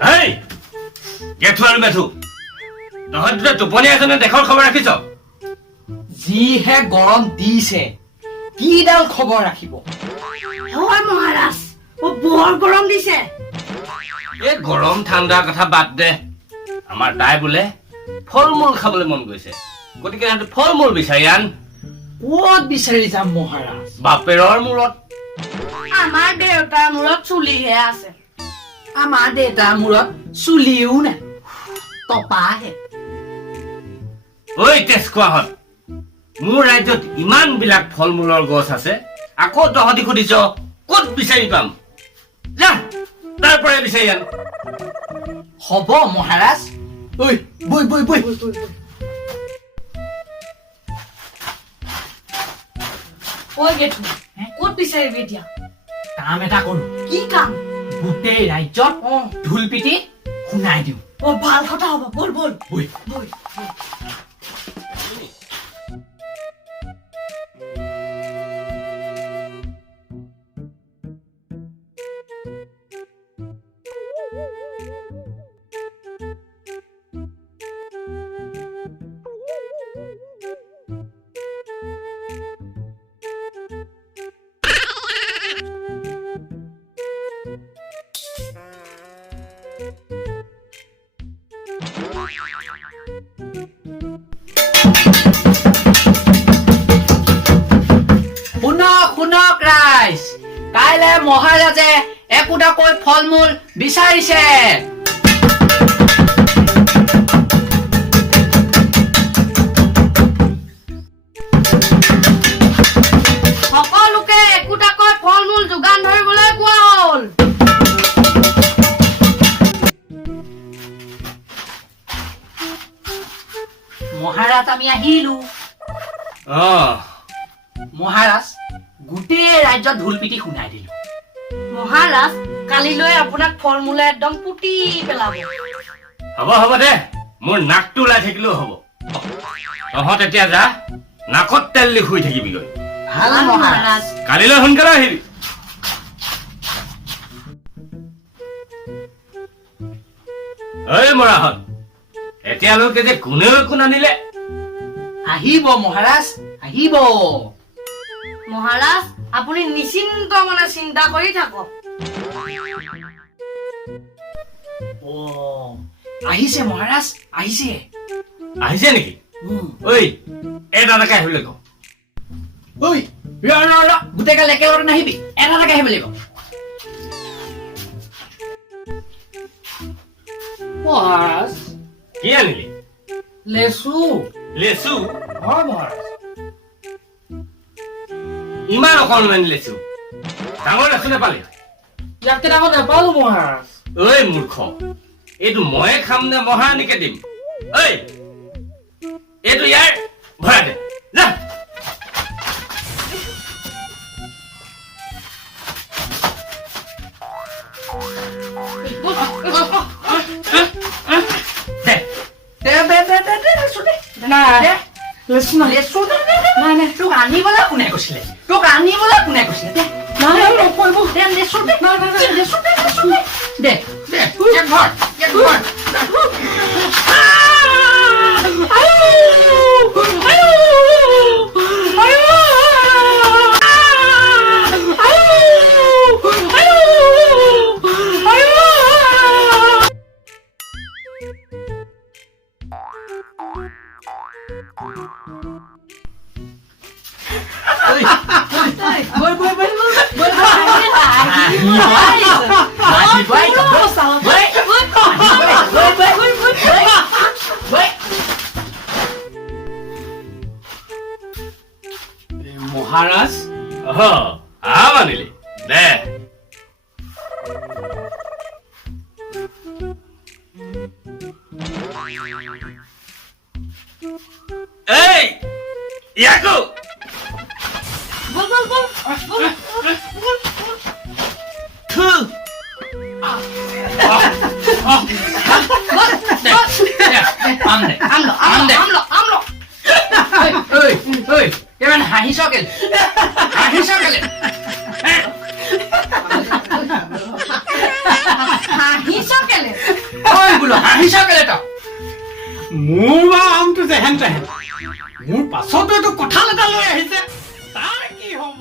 Hey! Get to our metal. The 100 to Ponias and the Khobor Rakizo. G হে গৰম দিছে কিডাল খবৰ ৰাখিব হয় মহাৰাজ ও বৰ গৰম দিছে এ গৰম ঠাণ্ডা কথা বাদ দে আমাৰ তাই বোলে ফলমূল খাবলৈ মন গৈছে গতিকে আমি ফলমূল বিচাৰি আন ক'ত বিচাৰি যাম মহাৰাজ বাপেৰৰ মূৰত আমাৰ দেউতাৰ মূৰত চুলিহে আছে আমাৰ দেউতাৰ মূৰত চুলিও নাই টপাহে ঐ তেজখোৱাহঁত মোৰ ৰাজ্যত ইমান বিলাক ফলমূলৰ গছ আছে আকৌ তহঁতি সুধিছ ক'ত বিচাৰি পাম যা তাৰ পৰাই বিচাৰি আন হ'ব মহাৰাজ ঐ বৈ বৈ বৈ ঐ গেটু ক'ত বিচাৰিবি এতিয়া কাম এটা কৰো কি কাম গোটেই ৰাজ্যত ঢোল পিটি শুনাই দিওঁ বৰ ভাল কথা হ'ব বল বল বৈ বল শুনক ৰাইজ কাইলে মহাৰাজে একোটাকৈ ফল মূল বিচাৰিছে সকলোকে একোটাকৈ ফল মূল যোগান ধৰিবলৈ কোৱা হ'ল মহাৰাজ আমি আহিলো মহাৰাজ গোটেই ৰাজ্যত ঢোল পিটি শুনাই দিলো মহাৰাজ কালিলৈ আপোনাক ফল মূলে একদম পুতি পেলাব হ'ব দে মোৰ নাকটো ওলাই থাকিলেও হ'ব তহঁত এতিয়া যা নাকত তেল দি শুই থাকিবিগৈ ভাল মহাৰাজ কালিলৈ সোনকালে আহিবি ঐ মৰাহঁত এতিয়ালৈকে যে কোনেও একো নানিলে আহিব মহাৰাজ আহিব মহাৰাজ আপুনি নিশ্চিন্ত মনে চিন্তা কৰি থাকক আহিছে মহাৰাজ আহিছে আহিছে নেকি ঐ এটা এটাকে আহিবলৈ কওঁ ঐ ৰ গোটেইগাল একেলগে নাহিবি এটা এটাকে আহিব লাগিব মহাৰাজ কি আনিলি লেচু লেচু হয় মহাৰাজ ইমান অকণমানি লেচু ডাঙৰ লেচু নেপালি ইয়াতকে ডাঙৰ নাপালো মহাৰাজ ঐ মূৰ্খ এইটো ময়ে খাম নে মহাৰাণীকে দিম ঐ এইটো ইয়াৰ ভৰাই দে যা তোক আনিবলৈ কোনে কৈছিলে তোক আনিবলৈ কোনে কৈছিলে দে মহাৰাজ আনিলি দে এই ইয়াকো হাঁহিছ কেলে আহিছ কেলে তই মোৰ বা আমটো যেহেন তেহেন মোৰ পাছতো এইটো কঁঠাল এটা লৈ আহিছে তাৰ কি হ'ব